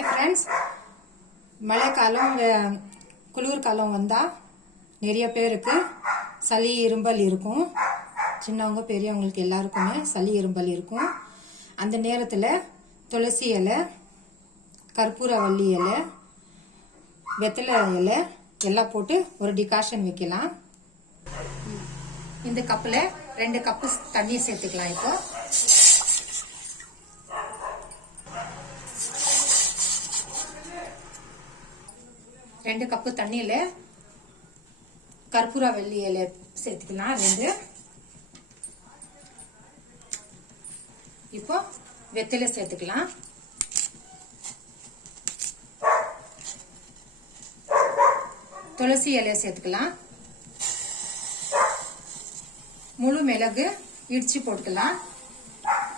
Hi friends, மழைக்காலம் குளிர்காலம் வந்தால் நிறைய பேருக்கு சளி இரும்பல் இருக்கும். சின்னவங்க பெரியவங்களுக்கு எல்லாருக்குமே சளி இரும்பல் இருக்கும். அந்த நேரத்தில் துளசி இலை, கற்பூரவள்ளி இலை, வெத்தலை இலை எல்லாம் போட்டு ஒரு டிகாஷன் வைக்கலாம். இந்த கப்பில் 2 கப்பு தண்ணி சேர்த்துக்கலாம். இப்போ ரெண்டு கப்பு தண்ணியில கற்பூரவள்ளி இலை சேர்த்துக்கலாம் 2. இப்போ வெத்தலை சேர்த்துக்கலாம். துளசி இலையை சேர்த்துக்கலாம். முழு மிளகு இடிச்சு போட்டுக்கலாம்.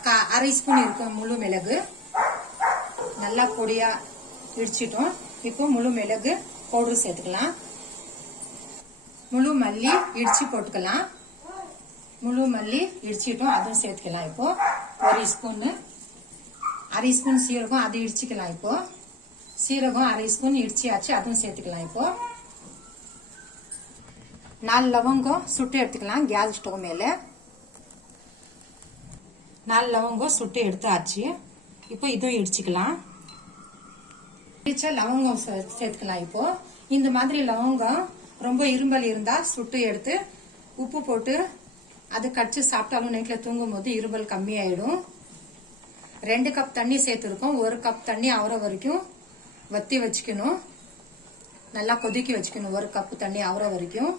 1/2 ஸ்பூன் இருக்கும் முழு மிளகு. நல்லா பொடியா இடிச்சிட்டோம். இப்போ முழு மிளகு பவுடர் சேர்த்துக்கலாம். முழு மல்லி இடிச்சு போட்டுக்கலாம். முழு மல்லி இடிச்சிட்டோம், அதுவும் சேர்த்துக்கலாம். இப்போ 1 ஸ்பூன், 1/2 ஸ்பூன் சீரகம், அது இடிச்சுக்கலாம். இப்போ சீரகம் 1/2 ஸ்பூன் இடிச்சியாச்சு, அதுவும் சேர்த்துக்கலாம். இப்போ 4 லவங்கம் சுட்டு எடுத்துக்கலாம். கேஸ் ஸ்டவ் மேல 4 லவங்கம் சுட்டு எடுத்தாச்சு. இப்போ இதுவும் இடிச்சுக்கலாம். லவங்கம் சேர்த்துக்கலாம். இப்போ இந்த மாதிரி லவங்கம் ரொம்ப இரும்பல் இருந்தா சுட்டு எடுத்து உப்பு போட்டு அது கடிச்சு சாப்பிட்டாலும் நைட்ல தூங்கும் போது இரும்பல் கம்மியாயிடும். 2 கப் தண்ணி சேர்த்துருக்கோம். 1 கப் தண்ணி ஆகிற வரைக்கும் வத்தி வச்சுக்கணும். நல்லா கொதிக்க வச்சுக்கணும். 1 கப் தண்ணி ஆகிற வரைக்கும்.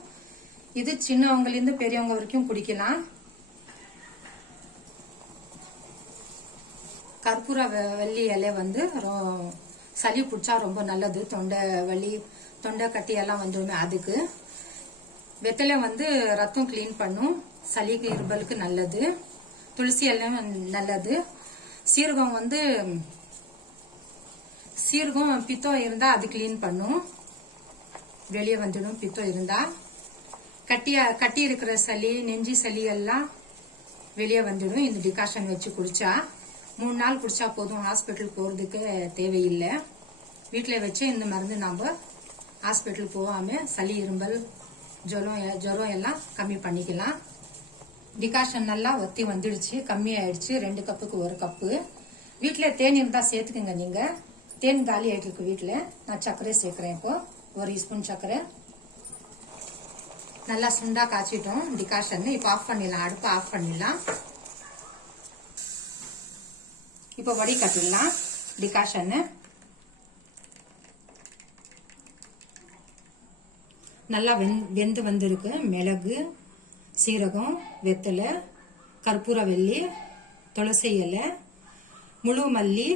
இது சின்னவங்கல இருந்து பெரியவங்க வரைக்கும் குடிக்கலாம். கற்பூரவள்ளி இலை சளி பிடிச்சா ரொம்ப நல்லது. தொண்டை வலி, தொண்டை கட்டி எல்லாம் வந்துடுமே அதுக்கு. வெத்தலை ரத்தம் கிளீன் பண்ணும், சளிக்கு இருபலுக்கு நல்லது. துளசி எல்லாம் நல்லது. சீரகம் சீரகம் பித்தம் இருந்தா அது கிளீன் பண்ணும், வெளியே வந்துடும் பித்தம் இருந்தா. கட்டி இருக்கிற சளி, நெஞ்சி சளி எல்லாம் வெளியே வந்துடும் இந்த டிகாஷன் வச்சு குடிச்சா. 3 நாள் குடிச்சா போதும், ஹாஸ்பிட்டல் போறதுக்கு தேவையில்லை. வீட்டில் வச்சு இந்த மருந்து நாம ஹாஸ்பிட்டல் போகாம சளி இரும்பல் ஜுரம் எல்லாம் கம்மி பண்ணிக்கலாம். டிகாஷன் நல்லா ஒத்தி வந்துடுச்சு, கம்மி ஆயிடுச்சு. 2 கப்புக்கு 1 கப்பு. வீட்டில் தேன் இருந்தா சேர்த்துக்குங்க. நீங்க தேன் காலி ஆயிட்டு இருக்கு வீட்டில். நான் சர்க்கரை சேர்க்கிறேன். இப்போ 1 ஸ்பூன் சர்க்கரை. நல்லா சுண்டா காய்ச்சிட்டோம் டிகாஷன். இப்போ ஆஃப் பண்ணிடலாம், அடுப்பை ஆஃப் பண்ணிடலாம். இப்போ வடிகட்டிடலாம் டிகாஷன். நல்லா வெந்து வந்திருக்கு. மிளகு, சீரகம், வெத்தலை, கற்பூரவள்ளி, துளசி இலை, முழு மல்லி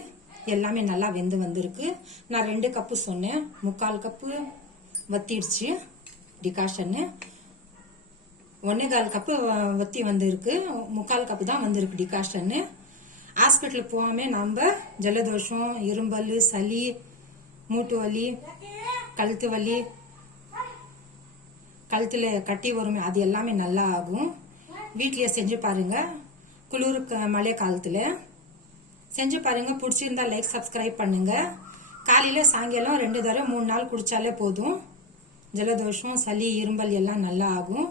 எல்லாமே நல்லா வெந்து வந்திருக்கு. நான் 2 கப்பு சொன்னேன், 3/4 கப்பு வத்திடுச்சு டிகாஷன். 1/4 கப்பு வத்தி வந்திருக்கு. 3/4 கப்பு தான் வந்திருக்கு டிகாஷன். ஹாஸ்பிட்டலுக்கு போகாம நம்ம ஜலதோஷம், இரும்பல், சளி, மூட்டு வலி, கழுத்து வலி, கழுத்துல கட்டி வரும், அது எல்லாமே நல்லா ஆகும். வீட்லயே செஞ்சு பாருங்க. குளிருக்கு மழை காலத்துல செஞ்சு பாருங்க. பிடிச்சிருந்தா லைக், சப்ஸ்கிரைப் பண்ணுங்க. காலையில சாயங்காலம் 2 தடவை 3 நாள் குடிச்சாலே போதும். ஜலதோஷம், சளி, இரும்பல் எல்லாம் நல்லா ஆகும்.